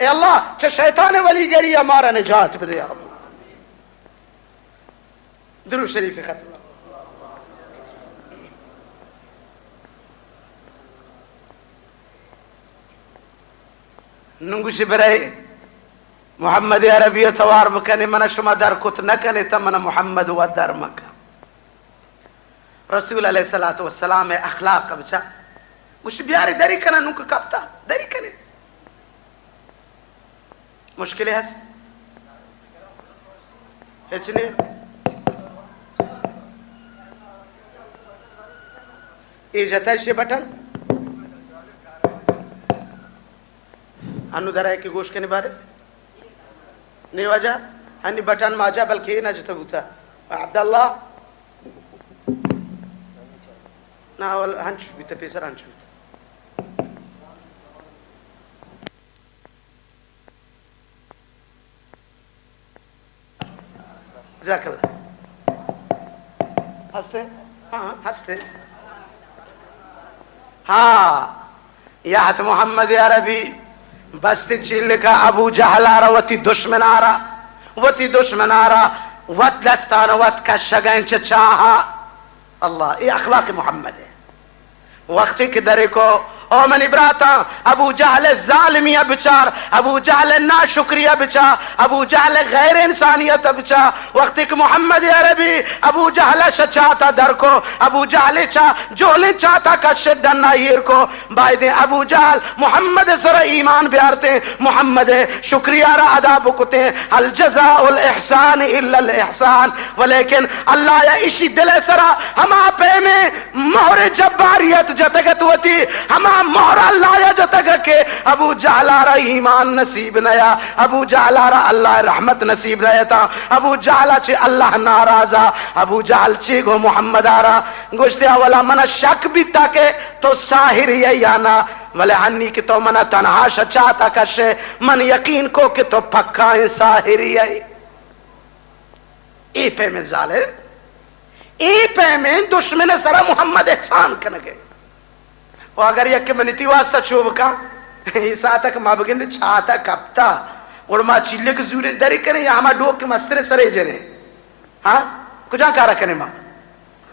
ए अल्लाह चे शैतान वली गरी हमारा निजात बदे या रब। दुरूद शरीफ खत्म। नुंगुशी बरे मोहम्मद अरबी तवार बकने मन शुमा दर कुत न कने तमन मोहम्मद व दर मका रसूल अलैहिस्सलातु वस्सलाम अखलाक बचा उस बियारे दरी कना नुक कप्ता दरी कने मुश्किल है हेचने ए जता से बटन अनु दरा की गोश के निबारे नहीं वजह अन्य बटन माजा बल्कि ना जता बुता अब्दुल्लाह ना वल हंच बीते पेसर हंच बीते जकल हंसते हाँ हंसते हाँ यात मोहम्मद अरबी बस्ती चिल्ल का अबू जहलारा वती दुश्मनारा वत दस्तान वत का शगैन चाहा अल्लाह ये अखलाक मोहम्मद है वक्त के दरे को ओ मनी ब्राता अबू जहल जालिमिया बिचार अबू जहल ना शुक्रिया बिचा अबू जहल गैर इंसानियत बिचा वक्त के मोहम्मद अरबी अबू जहल चाहता दर को अबू जहल चा जोले चाहता का शिद्दत नाहिर को बायदे अबू जहल मोहम्मद सर ईमान बिहारते मोहम्मद शुक्रिया रा अदा बुकते अल जज़ाउल इहसान इल्ला अल इहसान वलेकिन अल्लाह या इसी दिल सरा हमा पे में मोहर जब्बारियत जतगत होती हमा मोहरा लाया जतग के अबू जहलारा ईमान नसीब नया अबू जहलारा अल्लाह रहमत नसीब नया था अबू जहला चे अल्लाह नाराजा अबू जहल चे गो मोहम्मद आरा गुश्ते वाला मन शक भी ताके तो साहिर याना वले हन्नी के तो मन तनहा चाहता कशे मन यकीन को के तो पक्का है साहिर ए पे में जाले ए पे में दुश्मन सरा मोहम्मद एहसान कनगे और अगर यक मनिती वास्ता चोब का ईसा तक माबगिंद छाता कपता और मा चिल्ले के जूरे दरी करे या हमा डोक के मस्तरे सरे जरे हाँ कुछ कारा करे मा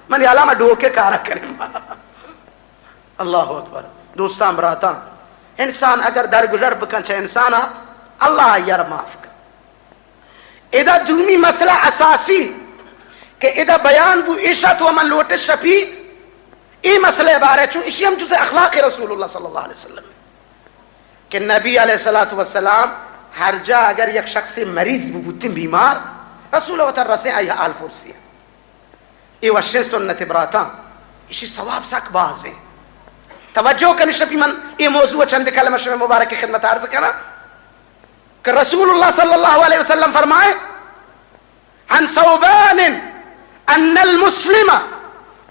मन याला मा डोक के कारा करे मा अल्लाह अकबर दोस्ता अमराता इंसान अगर दरगुजर बकन चे इंसान अल्लाह यार माफ कर इदा दूमी मसला असासी के इदा बयान बु इशत व मन लोटे शफी ये मसले बारे चूं इसी हम तुझे अखलाक रसूलुल्लाह सल्लल्लाहु अलैहि वसल्लम के नबी अलैहिस्सलातु वस्सलाम हर जा अगर एक शख्स मरीज बुती बीमार रसूल वतर रसे आई आल फुरसिया ये वशे सुन्नत ब्राता इसी सवाब सक बाज है तवज्जो कर शफी मन ये मौजू चंद कलम शब मुबारक की खिदमत अर्ज करा कि रसूलुल्लाह सल्लल्लाहु अलैहि वसल्लम फरमाए अन सौबान अन्नल मुस्लिम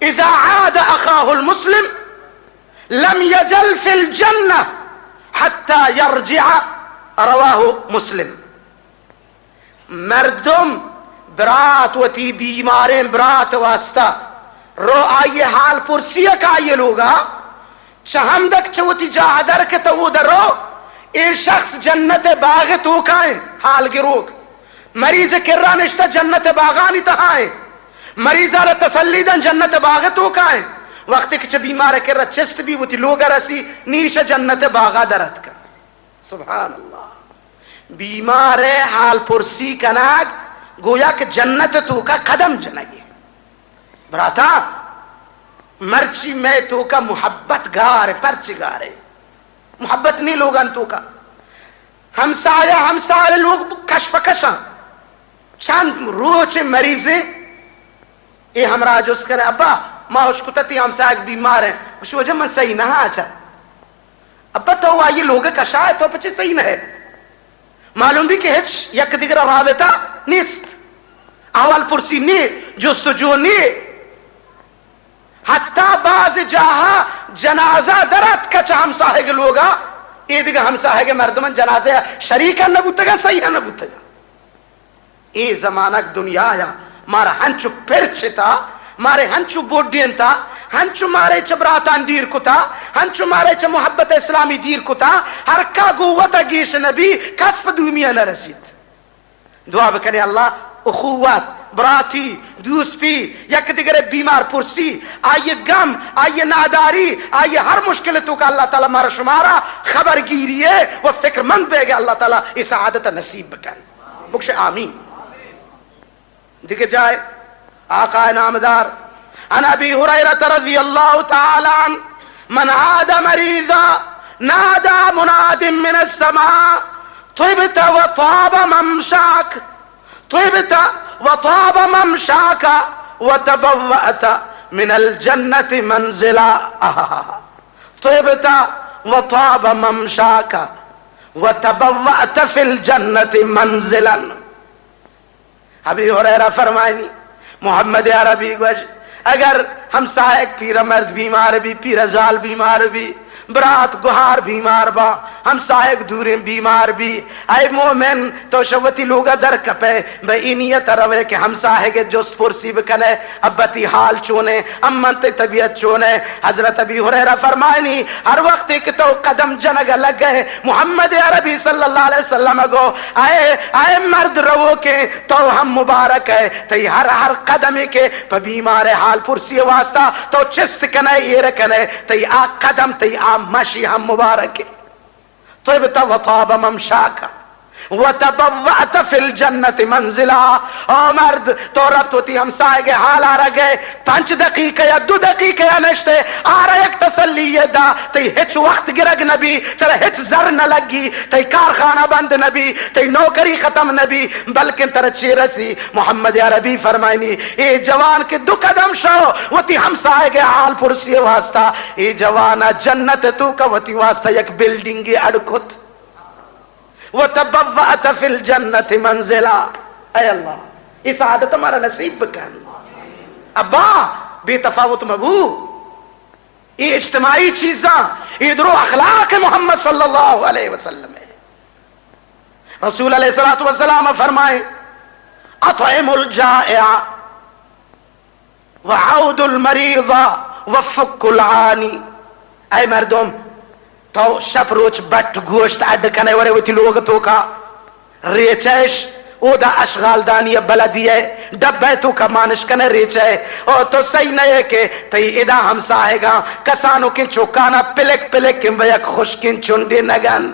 इज़ा आद अखाहुल मुस्लिम लम यजल फिल जन्ना हत्ता यरजिअ रवाहु मुस्लिम मर्दम बरात वती बीमारे बरात वास्ता रो आये हाल पुरसिया का ये लोगा चहमदक चवती जादर के तो उधरो ए शख्स जन्नत बाग तो काए हाल के रोग मरीज किर्रा निश्ता जन्नत बागानी तहाए मरीजा तसल्लीदन जन्नत बाग तो काए वक्त के बीमार किर्रा चिस्त भी वती लोग रसी नीश जन्नत बागा दरत का सुभान अल्लाह बीमार हाल पुरसी कनाग गोया के जन्नत तो का कदम जनाइए भ्राता मर्ची में तो का मोहब्बत गार पर्च गारे मोहब्बत नहीं लोग तो का हमसाया हमसारे लोग कशपकशा चंद रोज मरीजे ये हमरा जो करे अब्बा माँ उसको तती हमसा बीमार है उस वजह में सही ना अच्छा अब्बा तो हुआ ये लोग कशा है तो पचे सही ना है मालूम भी कि हिच यक दिगरा रावेता निस्त अहवाल पुरसी ने जुस्तजू ने हत्ता बाज जहा जनाजा दरत का हमसा है के लोगा ये दिगा हमसा है के मर्दमन जनाजे शरीका न बुतगा सही है न बुतगा ये जमानक दुनिया या मारा हंचु पिरचिता मारे हंचु बोडियंता हंचु मारे च ब्रातान दीर कुता हंचु मारे च मोहब्बत इस्लामी दीर कुता हर का गुवत गीश नबी कसप दुमिया न रसीद दुआ बकने अल्लाह उखुवत बराती दोस्ती यक दिगरे बीमार पुरसी आइए गम आइए नादारी आइए हर मुश्किल तो का अल्लाह ताला मारा शुमारा खबर गिरिए वो फिक्रमंद बेगे अल्लाह ताला इस आदत नसीब बकन बुक्श आमीन दिखे जाए आका नामदार अन अबी हुरैरा रज़ियल्लाहु तआला अन मन आदा मरीज़ा नादा मुनादिम मिन अस्समा तिबत व ताब ममशाक तिबत व ताब ममशाक व तबव्वअत मिन अल जन्नति मंजिला तिबत व ताब ममशाक व तबव्वअत फिल जन्नति मंजिलन अबी हुरैरा फरमानी मोहम्मद अरबी गश अगर हम साहब पीर मर्द बीमार भी पीर जाल बीमार भी बरात गुहार बीमार बा हम साहब दूरे बीमार भी आए मोमिन तो शवती लोग दर कपे बेनियत रवे के हम साहब के जो पुरसी बकने अब्बती हाल चोने अम्मत तबीयत चोने हजरत अबी हुरैरा फरमानी हर वक्त एक तो कदम जनग लग गए मोहम्मद अरबी सल्लल्लाहु अलैहि वसल्लम को आए आए मर्द रवो के तो हम मुबारक है तई हर हर कदम के बीमार हाल पुरसी वास्ता तो चिस्त कने ये रखने तई आ कदम तई आ मशी हम मुबारक तिबत व ताब ममशाक व तबव्वअत फिल जन्नति मंजिला ओ मर्द तो रब तोती हम सागे हाल आ रगे 5 दकीके या 2 दकीके या नश्ते आ रहा एक तसल्ली ये दा तई हिच वक्त गिरग नबी तेरा हिच जर न लगी तई कारखाना बंद नबी तई नौकरी खत्म नबी बल्कि तेरा चेरसी मोहम्मद अरबी फरमाइनी ए जवान के 2 कदम शो वती हम सागे हाल पुरसी वास्ता ए जवाना जन्नत तू का वती वास्ता एक बिल्डिंग के अड़कुत वो तबव्वअत फिल जन्नति मंजिला ऐ अल्लाह इस आदत हमारा नसीब बकन अब्बा बेतफावत मबू ये इज्तिमाई चीज़ा इधरो अखलाक मोहम्मद सल्लल्लाहु अलैहि वसल्लम है रसूल अलैहि सलातु वस्सलाम फरमाए अतइमुल जाइआ व औदुल मरीज़ा व फुक्कुल आनी ऐ मर्दोम तो शप रोच बट गोश्त अड कने वरे वती लोग तो का रेचैश ओदा अशगाल दानी बलदिए डब्बे तो का मानिश कने रेचे ओ तो सही नए के तई इदा हम साहेगा कसानो के चौकाना पिलक पिलक के बयक खुशकिन चुंडे नगन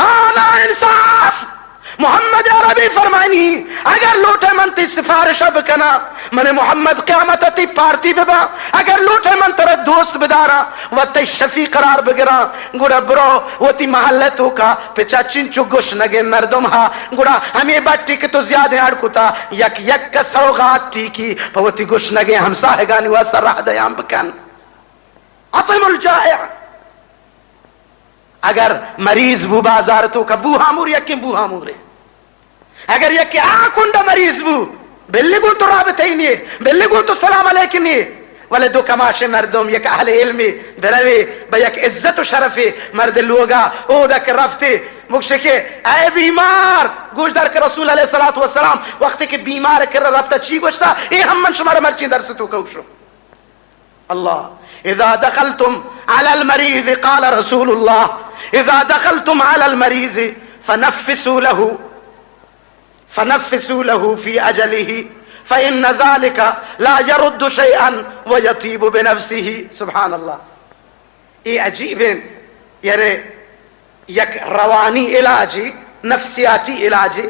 आना इंसाफ मोहम्मद अरबी फरमानी अगर लूटे मनती सिफारिश अब कना मने मोहम्मद क़यामत ती पार्टी बेबा अगर लूटे मन तेरा दोस्त बिदारा वते शफी करार बगरा गुड़ा ब्रो वती महल्ले तो का पिचा चिंचु गुश नगे मर्दम हा गुड़ा हमें बाटी के तो ज्यादा अड़कुता यक यक का सौगात टीकी पवती गुश नगे हम साहेगानी वास्ता राह दयाम बकन अतिमुल जाइआ अगर मरीज बू बाजार तो का बूहा मूर यक बूहा मूरे अगर यक आकुंडा मरीज बू बिल्ली को तो राबते ही नहीं बिल्ली को तो सलाम अलैकुम नहीं वाले दो कमाशे मर्दों यक अहले इल्मी बरवे बयक इज्जत व शरफे मर्द लोगा ओ दक रफ्ते मुक्षके ऐ बीमार गोशदार के रसूल अलैहि सलातु वस्सलाम वक्त के बीमार कर रफ्ता ची गोश्ता ए हम मन शुमार मर्ची दरस तो कौशो अल्लाह इज़ा दखलतुम अलल मरीज़ क़ाल रसूलुल्लाह इज़ा दखलतुम अलल मरीज़ फनफ़िसू लहू फी अजलिही फ़इन्न ज़ालिका ला यरुद्दु शैअन व यतीबु बिनफ़्सिही सुभान अल्लाह ये अजीब है यानी यक रवानी इलाजी नफ्सियाती इलाजी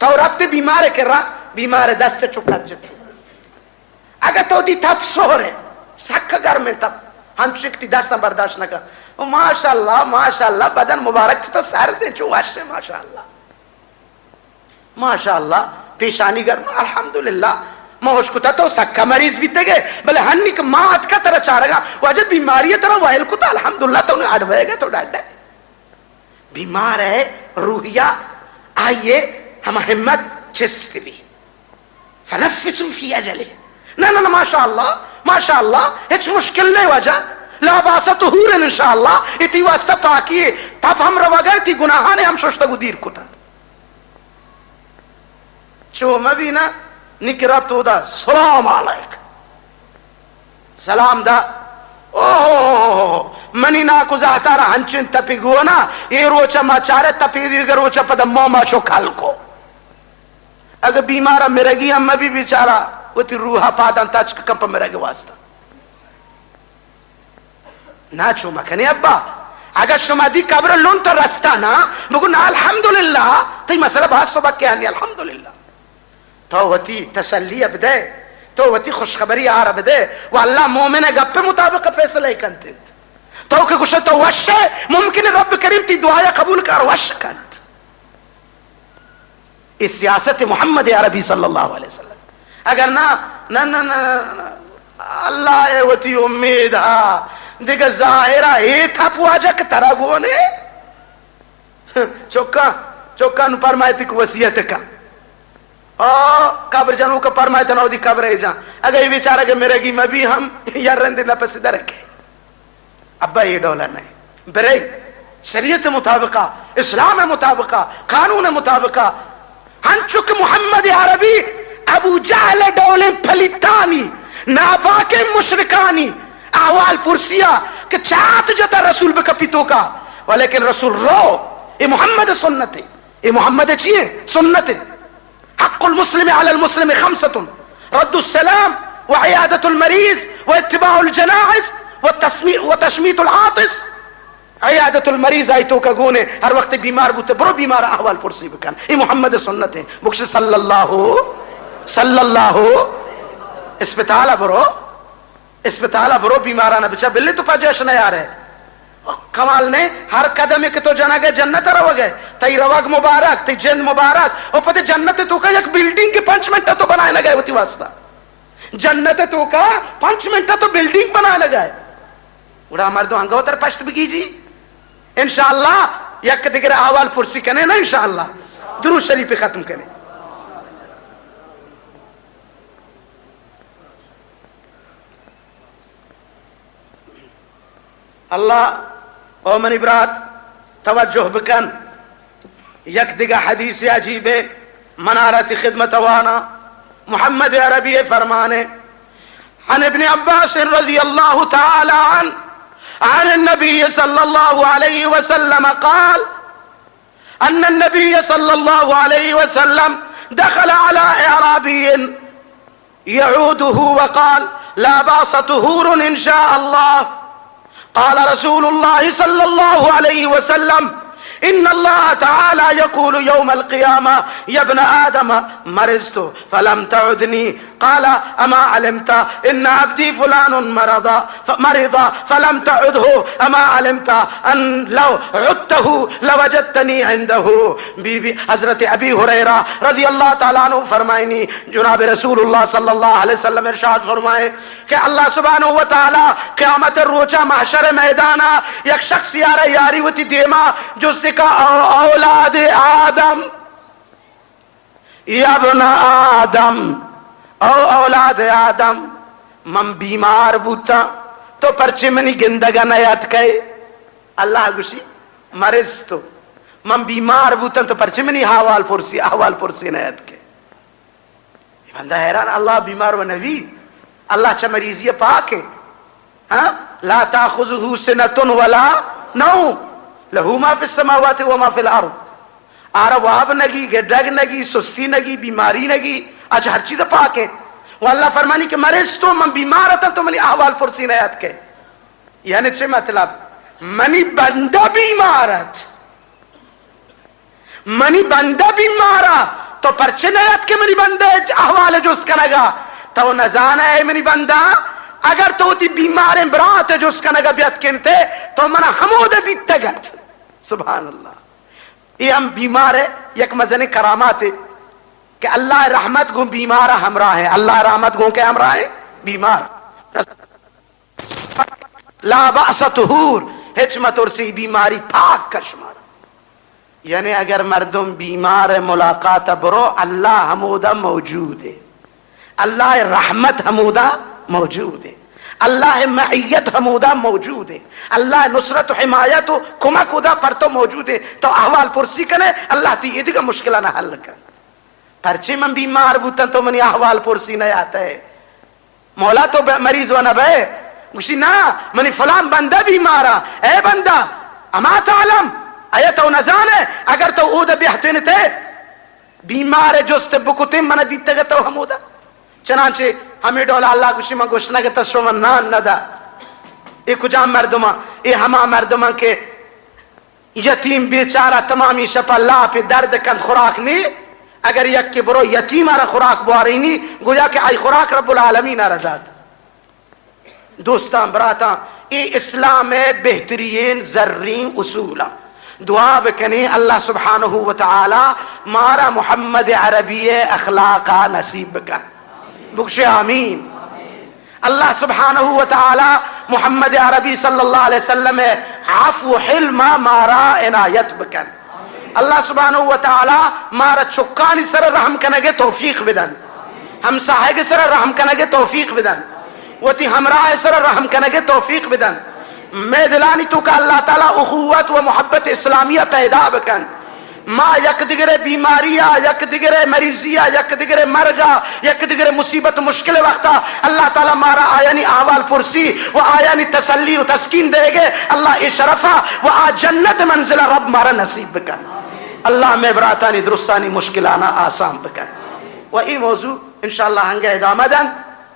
तो रब्ते बीमार कर रहा बीमार दस्त चुकर जब अगर तो दी थप सोरे सख घर में तब हम शिकती दस्ता बर्दाश्त न कर माशाअल्लाह बदन मुबारक तो सर दे चुवाशे माशाअल्लाह पेशानी घर में अल्हम्दुलिल्लाह मोश कुता तो सखा मरीज भी तेगे भले हन्नी का मात का तरह चारेगा वजह बीमारी है तरह वायल कुता अल्हम्दुलिल्लाह तो उन्हें अड़वेगा तो डाटा बीमार है रूहिया आइए हम हिम्मत चिस्त भी फनफ़िसू फी अजलिही ना ना माशाअल्लाह हिच मुश्किल नहीं वजह लाबासा तो हुरन इंशाअल्लाह इती वास्ता पाकी तब हम रवागा ती गुनाहाने हम शोश्ता गुदीर कुता चो मबीना निकराब तो दा सलाम अलैक सलाम दा ओ मनी ना कुजातारा हंचिन तपी गुना ये रोचा माचारे तपी दिगर रोचा पद मोमा शो खाल को अगर बीमारा मिरेगी हम भी बेचारा उती रूहा पादन तच कंप मिरेगी वास्ता ना चुमा कने अब्बा अगर शुमादी कब्र लोन तो रास्ता ना मगु ना अल्हम्दुलिल्लाह तई मसला बात सुबह क्या है अल्हम्दुलिल्लाह तो वती तसल्ली अबदे तो वती खुशखबरी आ रब दे वो अल्लाह मोमिन गप्पे मुताबिक फैसला करते तो के कुछ तो वश मुमकिन रब करीम ती दुआ कबूल कर वश कर इस सियासत मोहम्मद अरबी सल्लल्लाहु अलैहि वसल्लम अगर ना ना ना ना अल्लाह वती उम्मीद हा दिग जाहिरा हे था पुआजक तरह गोने चौका चौका नु फरमायत को वसीयत का ओ कब्र जनू का फरमायत ना दी कब्र है जा अगर ये बेचारा के मेरे की मैं भी हम यार रंदे ना पसीदा रखे अब्बा ये डॉलर नहीं बरे शरीयत मुताबिका इस्लाम मुताबिका कानून मुताबिका हंचुक मोहम्मद अरबी अबू जहल डोले फलितानी नापाके मुशरिकानी अहवाल पुरसिया के चात जता रसूल बकपितो का लेकिन रसूल रो ये मोहम्मद सुन्नत है ये मोहम्मद चाहिए सुन्नत है हक़्क़ुल मुस्लिम अलल मुस्लिम खमसतुन रद्दुस सलाम व इयादतुल मरीज व इत्तिबाउल जनाइज व तशमीतुल आतिस इयादतुल मरीज आई तो का गुने हर वक्त बीमार बुते बरो बीमार अहवाल पुरसी बकन ये मोहम्मद सुन्नत है मुक्ष सल्लल्लाहु अस्पताल बरो अस्पताल बरो बीमारा ना बिचा बिल्ली तो पजेश न यार है कमाल ने हर कदम के तो जना गए जन्नत रव गए तई रवग मुबारक तई जिंद मुबारक और पते जन्नत तो का एक बिल्डिंग के 5 मिनट तो बनाए लगे होती वास्ता जन्नत तो का 5 मिनट तो बिल्डिंग बनाए लगे उड़ा मर दो हंगोतर पश्त बिकी जी इंशाअल्लाह यक दिगर अहवाल पुरसी कने ना इंशाअल्लाह दुरूद शरीफ पे खत्म करें अल्लाह ओ मनी ब्रात तवज्जो बकन यक दिगा हदीस अजीब मनारत खिदमत वाना मोहम्मद अरबी फरमाने अन इब्न अब्बास रज़ी अल्लाह तआला عن النبي صلى الله عليه وسلم قال أن النبي صلى الله عليه وسلم دخل على أعرابي يعوده وقال لا باس طهور إن شاء الله قال رسول الله صلى الله عليه وسلم إن الله تعالى يقول يوم القيامة يا ابن آدم مرضت فلم تعدني قال أما علمت إن عبدي فلان مرض فلم تعده أما علمت أن لو عدته لوجدتني عنده बीबी हजरत अबी हुरैरा रज़ी अल्लाह ताला अन्हु फरमाइनी जनाब रसूलुल्लाह सल्लल्लाहु अलैहि वसल्लम इरशाद फरमाए कि अल्लाह सुब्हानहु व तआला क़यामत रोजा महशर मैदाना एक शख्स यारी होती देमा जो उसका औलाद आदम या इब्न आदम औलाद आदम मम बीमार बूता तो परचे मनी गिंदगा नयात कहे अल्लाह गुशी मरिज तो मम बीमार बूतन तो परचे मनी अहवाल पुरसी नयात के बंदा हैरान अल्लाह बीमार व नबी अल्लाह च मरीज़ी पाक है हाँ ला ताखुज़ुहु सिनतुन वला नौम लहू मा फिस समावाति व मा फिल अर्द आरवाब नगी गड्ढग नगी सुस्ती नगी बीमारी नगी आज हर चीज पाक है वो अल्लाह फरमानी कि मरीज तो मैं बीमार था तो मनी अहवाल पुरसी नयात के यानी चे मतलब मनी बंदा बीमार मनी बंदा बीमारा तो परचे नयात के मनी बंदे अहवाल जो उसका नगा तो न जाना है मनी बंदा अगर तो ती बीमार बरात जो उसका नगा ब्यात किनते तो मना हमोद दी तगत सुभान अल्लाह ये हम बीमार है एक मजने करामात है कि अल्लाह रहमत गो बीमार हमरा है अल्लाह रहमत गो के हमरा है बीमार ला बास तुहूर हिचमत और सी बीमारी पाक कशमार यानी अगर मर्दम बीमार है मुलाकात बरो अल्लाह हमूदा मौजूद है अल्लाह रहमत हमूदा मौजूद है अल्लाह मईयत हमूदा मौजूद है अल्लाह नुसरत हिमायत कुमक उदा पर तो मौजूद है तो अहवाल पुरसी कने अल्लाह ती इदिगा मुश्किला ना हल कर परचे में बीमार बूतन तो मनी अहवाल पुरसी नहीं आता है मौला तो मरीज व नबे गुशी ना मनी फलान बंदा बीमारा ए बंदा अमा तालम आया तो न जाने अगर तो ऊद बेहतन थे बीमार जुस्त बुकुते मन दीते तो हम उदा चनाचे हमें डोला अल्लाह गुशी में घोषणा के तस्वम ना नदा ए कुजा मर्दमा ए हमा मर्दमा के यतीम बेचारा तमामी शपा ला पे दर्द कंद खुराक ने अगर यक के बरो यतीम आरा खुराक बुआरी नहीं गोया के आई खुराक रब्बुल आलमीन आरा दाद दोस्तां बराता ए इस्लाम है बेहतरीन जर्रीन उसूला दुआ बकने अल्लाह सुब्हानहू व तआला मारा मोहम्मद अरबी अखलाका नसीब का बुक्शे आमीन। अल्लाह सुब्हानहू व तआला मोहम्मद अरबी सल्लल्लाहु अलैहि वसल्लम आफू हिल्मा मारा इनायत बकन अल्लाह सुब्हानहू व तआला मारा चुक्कानी सर रहम कनगे तौफीक बिदन हम साहिग सर रहम कनगे तौफीक बिदन वती हमरा सर रहम कनगे तौफीक बिदन मैं दिलानी तो का अल्लाह ताला उखुवत व मोहब्बत इस्लामिया पैदा बकन माँ यक दिगरे बीमारिया यक दिगरे मरीजिया यक दिगरे मरगा यक दिगरे मुसीबत मुश्किल वक्ता अल्लाह ताला मारा आयानी आवाल पुरसी वो आयानी तसल्ली व तस्कीन देगे अल्लाह ए शरफा वो आ जन्नत मंजिला रब मारा नसीब बकन अल्लाह में बरातानी दुरुस्तानी मुश्किलाना आसान बकन व ई मौजू इंशाअल्लाह हंगे इदामदन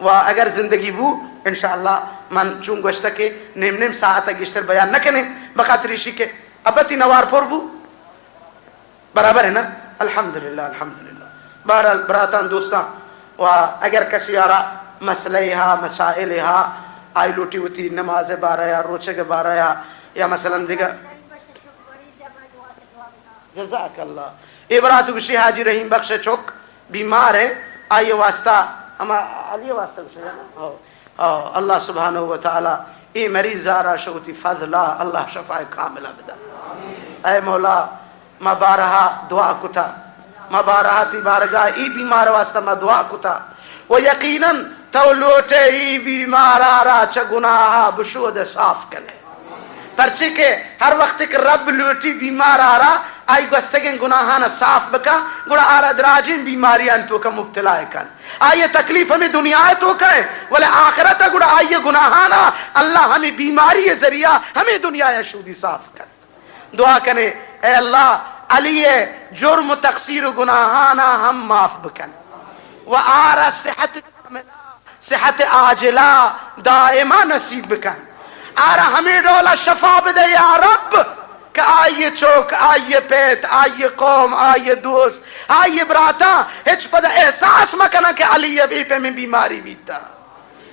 व अगर जिंदगी बू इंशाअल्लाह मन चूं गोश्त के नेम नेम सात गिश्तर बयान न कने बखातरीशी के अबती नवार पुरबू बराबर है ना अल्हम्दुलिल्लाह अल्हम्दुलिल्लाह बहरहाल बरातान दोस्तां व अगर कसी यारा मसले हा मसाइल हा आई लुटी होती नमाज बारह या रोचे के बारह या मसलन दिगा जज़ाकल्लाह ए बरात गुशी हाजी रहीम बख्श चौक बीमार है आइए वास्ता हमारा आलिए वास्ता अल्लाह सुब्हानहू व तआला ए मरीज ज़ारा शौती फज़ला अल्लाह शफ़ाए कामिला बिदा ऐ मौला मा बारहा दुआ कुता मा बारहा ती बारगा ई बीमार वास्ता मा दुआ कुता वो यकीनन तो लोटे ई बीमार आरा च गुनाह बुशुद साफ कने परचे के हर वक्त के रब लोटी बीमार आरा आई गस्तगन गुनाहाना साफ बका गुना आरा दराजिन बीमारियां तो का मुब्तला है कन आये तकलीफ हमें दुनिया है तो करे बोले आखिरत गुना आये गुनाहाना अल्लाह हमें बीमारी है जरिया हमें दुनिया है शूदी साफ कर दुआ कने ए अल्लाह अलिये जुर्म तकसीर गुनाहाना हम माफ बकन व आरा सेहत आजिला दाइमा नसीब बकन आरा हमें डोला शफा बदे या रब का आइए चौक आइए पेट आइए कौम आइए दोस्त आइए बराता हिच पद एहसास मकना के अली भी पे में बीमारी बीता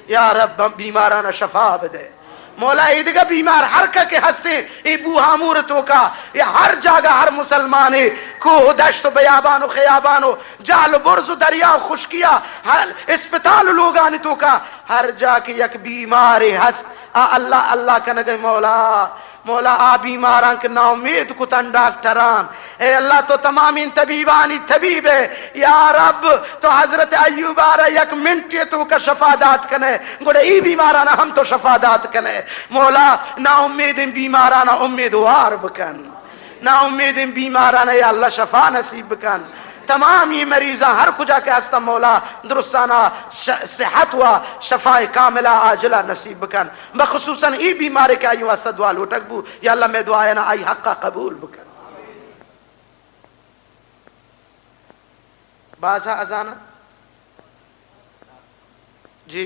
या रब बीमाराना शफा बदे मौला ईदगा बीमार हर का के हंसते ए बूहा मूरतों का ये हर जगह हर मुसलमान है को दश्त बयाबानो खयाबानो जाल बुर्ज दरिया खुशकिया हर अस्पताल लोग आने तो का हर जाके यक बीमार है हंस अल्लाह अल्लाह का नगे मौला मौला आ बीमारां के ना उम्मीद कुतन डॉक्टरान ए अल्लाह तो तमाम इन तबीबानी तबीब है या रब तो हजरत अय्यूब आरा एक मिनट तो का शफादात कने गोड़े ई बीमाराना हम तो शफादात कने मौला ना उम्मीद इन बीमाराना उम्मीदवार बकन ना उम्मीद इन बीमाराना या अल्लाह शफा नसीब बकन तमाम ये मरीजा हर कुजा के हस्ता मौला दुरुस्ताना सेहत हुआ शफाए कामिला आजिला नसीब बकन बखुसूसन ई बीमारी के आई वास्ता दुआ लोटकबू या अल्लाह में दुआ है ना आई हक्का कबूल बकन बाजा अजाना जी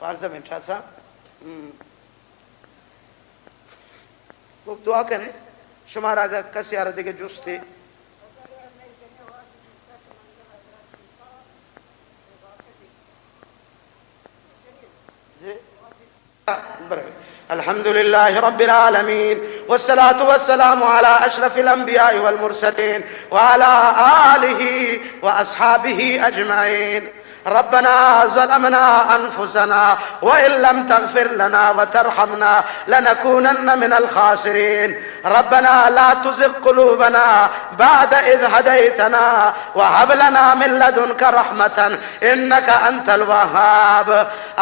5 मिनट सा वो दुआ करें शुमारा कस यार देखे जुस्ते अल्हम्दुलिल्लाह रब्बिल आलमीन वस्सलातु वस्सलामु अला अशरफिल अंबिया वल मुरसलीन व अला आलिहि व अस्हाबिहि अजमाइन रब्बना ज़लमना अनफुसना व इन लम तग़फिर लना व तरहमना लनकूनन्न मिनल खासिरीन रब्बना ला तुज़िग़ क़ुलूबना बअद इज़ हदैतना व हब लना मिन लदुनका रहमतन इन्नका अंतल वहाब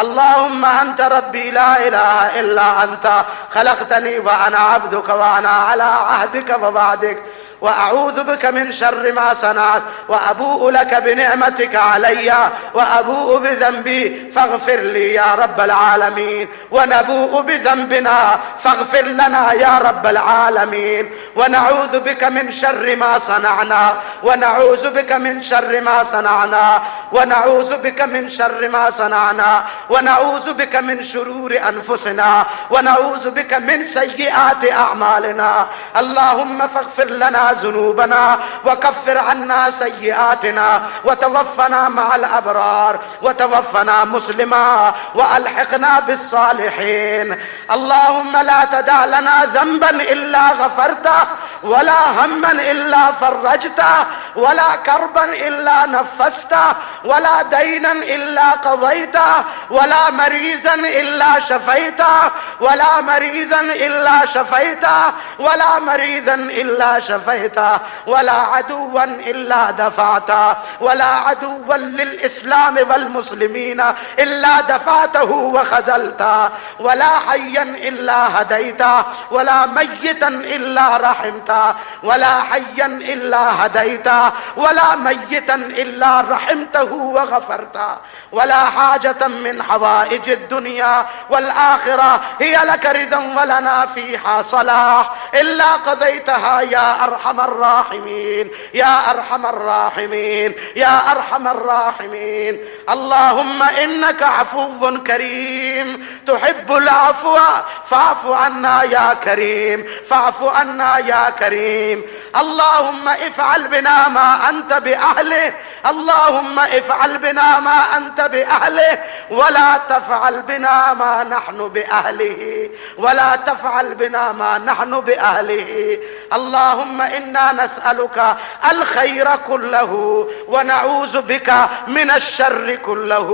अल्लाहुम्मा अंत रब्बी ला इलाहा इल्ला अंता खलक़तनी व अना अब्दुका व अना अला अहदिका व वअदिक وأعوذ بك من شر ما صنعت وأبوء لك بنعمتك علي وأبوء بذنبي فاغفر لي يا رب العالمين. ونبوء بذنبنا فاغفر لنا يا رب العالمين. ونعوذ بك من شر ما صنعنا ونعوذ بك من شر ما صنعنا ونعوذ بك من شر ما صنعنا ونعوذ بك من شرور أنفسنا ونعوذ بك من سيئات أعمالنا. اللهم فاغفر لنا ذنوبنا وكفر عنا سيئاتنا وتوفنا مع الأبرار وتوفنا مسلما وألحقنا بالصالحين. اللهم لا تدع لنا ذنبا إلا غفرته ولا هما إلا فرجته ولا كربا إلا نفسته ولا دينا إلا قضيته ولا مريضا إلا شفيته ولا مريضا إلا شفيته ولا مريضا إلا شفيته ولا عدوا إلا دفعته ولا عدوا للإسلام والمسلمين إلا دفعته وخذلته ولا حيا إلا هديته ولا ميتا إلا رحمته ولا حيا إلا هديته ولا ميتا إلا رحمته وغفرته ولا حاجة من حوائج الدنيا والآخرة هي لك رضا ولنا فيها صلاح إلا قضيتها يا أرحم الراحمين يا أرحم الراحمين يا أرحم الراحمين. اللهم إنك عفو كريم تحب العفو فاعف عنا يا كريم فاعف عنا يا كريم. اللهم افعل بنا ما أنت بأهله اللهم افعل بنا ما أنت بأهله ولا تفعل بنا ما نحن بأهله ولا تفعل بنا ما نحن بأهله. اللهم إنا نسألك الخير كله ونعوذ بك من الشر كله.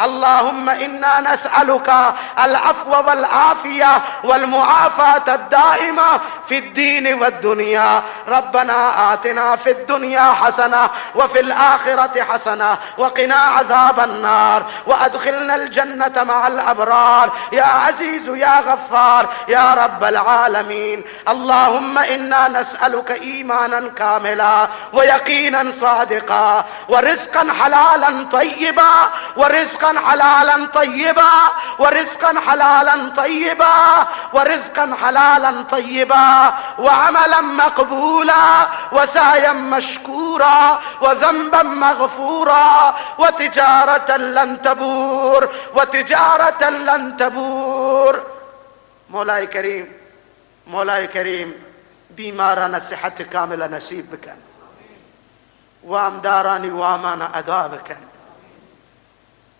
اللهم إنا نسألك العفو والعافية والمعافاة الدائمة في الدين والدنيا. ربنا آتنا في الدنيا حسنة وفي الآخرة حسنة وقنا عذاب النار وأدخلنا الجنة مع الأبرار يا عزيز يا غفار يا رب العالمين. اللهم إنا نسألك إيمانا كاملا ويقينا صادقا ورزقا حلالا طيبا ورزقا حلالا طيبا ورزقا حلالا طيبا ورزقا حلالا طيبا وعملا مقبولا وسعيا مشكورا وذنبا مغفورا وتجارة لن تبور وتجارة لن تبور. مولاي كريم مولاي كريم بیماران صحت کامل نصیب بکن وامدارانی وامانا ادا بکن.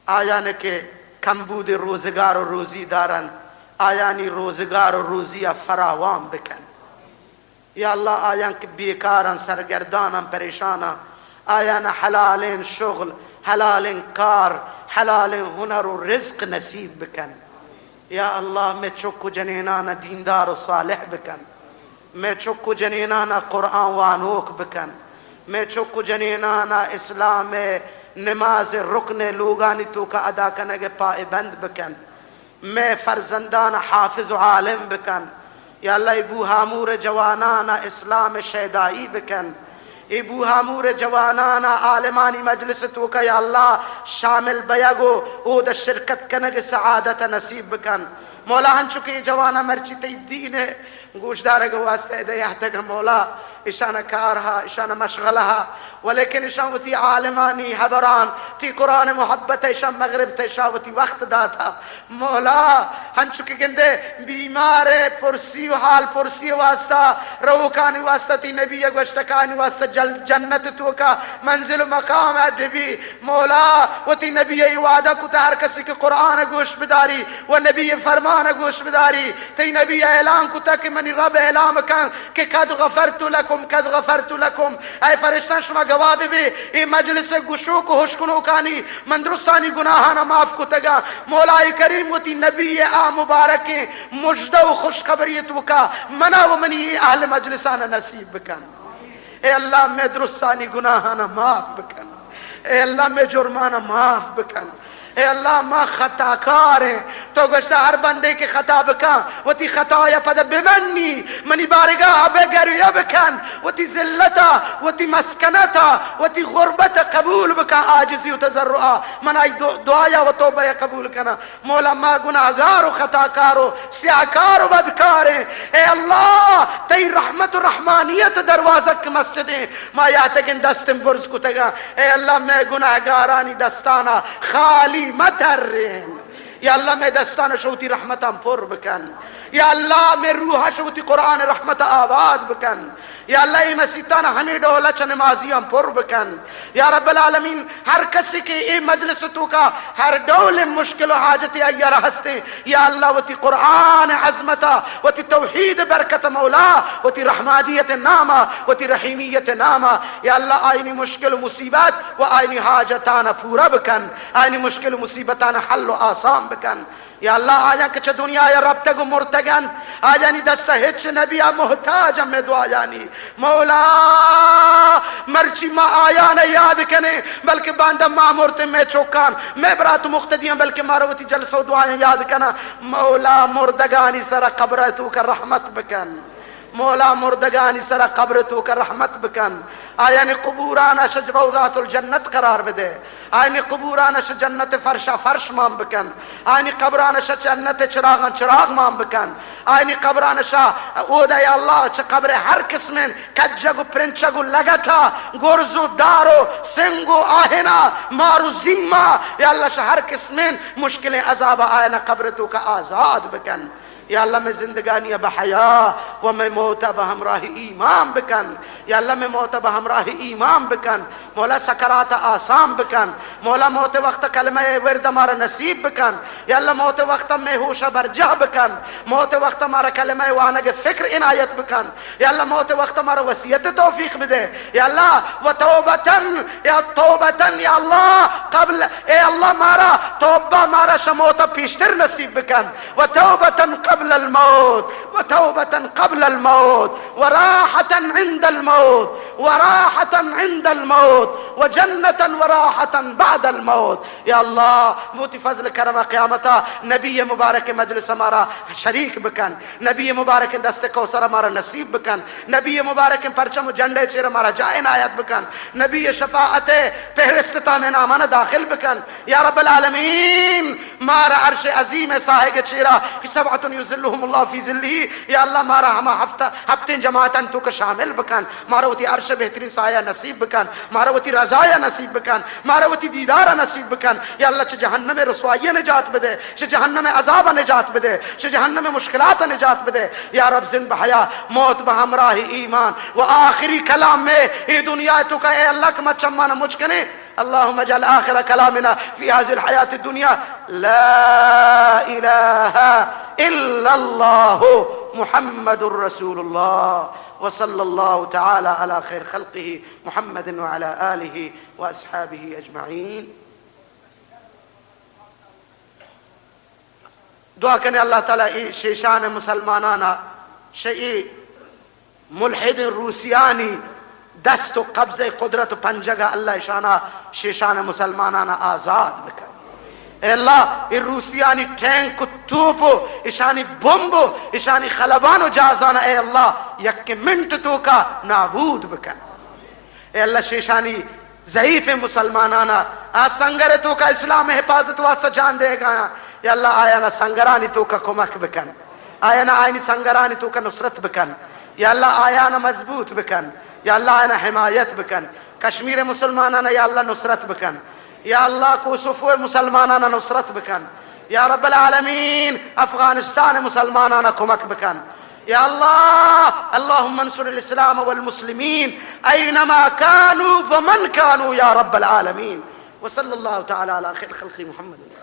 آیان که کمبود روزگار و روزی دارند آیانی روزگار و روزی فراوان بکن. یا الله آیان که بیکارن سرگردانن پریشانن آیان حلال شغل حلال کار حلال هنر و رزق نصیب بکن. یا الله میں چکو جنینانا دیندار و صالح بکن میں چکو جنینانا قرآن وانوک بکن میں چکو جنینانا اسلام نماز رکن لوگانی تو کا ادا کنگے پائے بند بکن میں فرزندان حافظ و عالم بکن. یا اللہ ابو حامور جوانانا اسلام شیدائی بکن ابو حامور جوانانا عالمانی مجلس تو کا یا اللہ شامل بیگو او دا شرکت کنگ سعادت نصیب بکن. مولا ہن چکے جوانا مرچی تی دین گوش دارگو واسطے دے یحتگا مولا اشانا کارها اشانا مشغلها ولیکن اشان وتی عالمانی حبران تی قرآن محبت اشان مغرب تی اشان وتی وقت داتا. مولا ہن چکے گندے بیمار پرسی و حال پرسی واسطہ روکانی واسطہ تی نبی گوشتکانی واسطہ جنت تو کا منزل و مقام ادبی. مولا وتی نبی وعدہ کتا ہر کسی کے قرآن گوش بداری و نبی فرمان گوش بداری تی نبی اعلان کتا کہ منی رب اعلان کن کہ قد غفرت لکم قد غفرت لکم. اے فرشتان شما گواب بھی ای مجلس گشو کو حشکنو کانی من درستانی گناہانا معاف کو تگا. مولا کریم وتی نبی آ مبارک مجدہ و خوشخبریت وکا منا و منی اہل مجلسانا نصیب بکن. اے اللہ میں درستانی گناہانا معاف بکن اے اللہ میں جرمانا معاف بکن ए अल्लाह मां खताकार है तो गुस्ता हर बंदे के खता बका वती खता या पद बिमन्नी मनी बारगाह अबे गैर यबकन वती जिल्लता वती मस्कनता वती गुर्बत कबूल बका आजिज़ी व तज़र्रुआ मनाई दुआ या व तौबा या कबूल करना मौला मां गुनाहगार व खताकार व स्याकार व बदकार है ए अल्लाह तेरी रहमत व रहमानियत दरवाज़ा के मस्जिद है मां याते के दस्तम बुर्ज कुतेगा ए अल्लाह मैं गुनाहगारानी दस्ताना खाली मतर्रेन या अल्लाह मैं दस्ताना शौती रहमतम पुर बकन या अल्लाह मैं रूहा शौती कुरान रहमत आबाद बकन या अल्लाह ये मसीताना हमें डोला च नमाजियां पुर बकन या रब्बल आलमीन हर किसी के ए मजलिस तू का हर डोले मुश्किल हाजत या रहस्ते या अल्लाह वती कुरान अजमता वती तौहीद बरकत मौला वती रहमानियत नामा वती रहीमियत नामा या अल्लाह आईनी मुश्किल मुसीबत व आईनी हाजताना पूरा बकन आईनी मुश्किल मुसीबताना हल आसान बकन या अल्लाह आजा कच दुनिया या रब तक मुर्तगन आजानी दस्ता हिच नबी मोहताज में दुआ जानी मौला मर्ची मा आया न याद कने बल्कि बांदा मामूरते में चौकान मैं बरात मुख्तदियां बल्कि मारवती जलसो दुआएं याद कना मौला मुर्दगानी सरा कब्र तू का रहमत बकन मौला मुर्दगानी सरा कब्र तू का रहमत बकन आयानी कबूराना शज रौज़ातुल जन्नत करार बदे आयानी कबूराना श जन्नत फर्शा फर्श माम बकन आयानी कब्राना श जन्नत चिरागन चिराग माम बकन आयानी कब्राना श ओदा या अल्लाह च कब्र हर किस्में कज्जगु प्रिंचगु लगता गोरजु दारो सिंगु आहेना मारू जिम्मा या अल्लाह श हर किस्में मुश्किलें अजाब आयना कब्र तू का आजाद बकन या अल्लाह मैं जिंदगानी बहया व मैं मौत बहमराही ईमान बकन या अल्लाह मैं मौत बहमराही ईमान बकन मौला सकरात आसाम बकन मौला मौत वक्त कलमा वर्द हमारा नसीब बकन या अल्लाह मौत वक्त में होश बरजा बकन मौत वक्त हमारा कलमा वाना के फिक्र इनायत बकन या अल्लाह मौत वक्त हमारा वसीयत तौफीक बदे या अल्लाह व तौबतन या अल्लाह कबल ए अल्लाह मारा तौबा मारा शमौत पीशतर नसीब बकन व तौबतन قبل الموت وتوبة قبل الموت وراحة عند الموت وراحة عند الموت وجنة وراحة بعد الموت يا الله موتي فضل كرم قيامتا نبي مبارك مجلس हमारा शरीक बकन नबी मुबारक दस्त कौसर हमारा नसीब बकन नबी मुबारक परचम झंडे चेर हमारा जाए नायत बकन नबी शफाअत फहरिस्तता में नामाना दाखिल बकन या रब्बल आलमीन मारा अर्श अजीम साहिब के चेरा कि सबअतुन युज़िल्लुहुमुल्लाह फी ज़िल्लिही या अल्लाह मारा हम हफ्ते जमातन तू का शामिल बकन मारा वती अर्श बेहतरीन साया नसीब बकन मारा वती रजाया नसीब बकन मारा वती दीदार नसीब बकन या अल्लाह च जहन्नम में रसवाई निजात बदे च जहन्नम में अजाब निजात बदे च जहन्नम में मुश्किलात निजात बदे या रब जिंद बहया मौत बहमराही ईमान वो आखिरी कलाम में ये दुनिया तू का ए अल्लाह का मचम्मा न मुझकने अल्लाहुम्मा जल आखिर कलामिना फी हाज़िल हयात दुनिया ला इलाहा इल्लल्लाह मुहम्मदुर रसूलुल्लाह व सल्लल्लाहु तआला अला खैर खल्क़िही मुहम्मदिन व अला आलिही व अस्हाबिही अजमईन। दुआ करें अल्लाह ताला शेशान मुसलमानाना शई मुल्हिद रूसियानी दस्त कब्ज़े कुदरत पंजगा अल्लाह शाना शेशान मुसलमानाना आजाद बकर अल्लाह इ रूसियानी टैंक तूपो ईशानी बम्बो ईशानी खलबानो जाजाना ए अल्लाह यक मिनट तो का नाबूद बकर ए अल्लाह शेशानी ज़ईफ मुसलमानाना आ संगर तो का इस्लाम हिफाजत वास्ता जान देगा या अल्लाह आया ना संगरानी तो का कुमक बकन आया ना आयनी संगरानी तो का नुसरत बकन या अल्लाह आया ना मजबूत बकन या अल्लाह आया ना हिमायत बकन कश्मीर मुसलमानाना या अल्लाह नुसरत बकन या अल्लाह कोसोवो मुसलमानाना नुसरत बकन या रब्बल आलमीन अफगानिस्तान मुसलमानाना कुमक बकन या अल्लाह अल्लाहुम्मा अंसुरिल इस्लाम वल मुस्लिमीन ऐनमा कानू व मन कानू या रब्बल आलमीन व सल्लल्लाहु तआला अला खैर खल्क़ि मुहम्मद।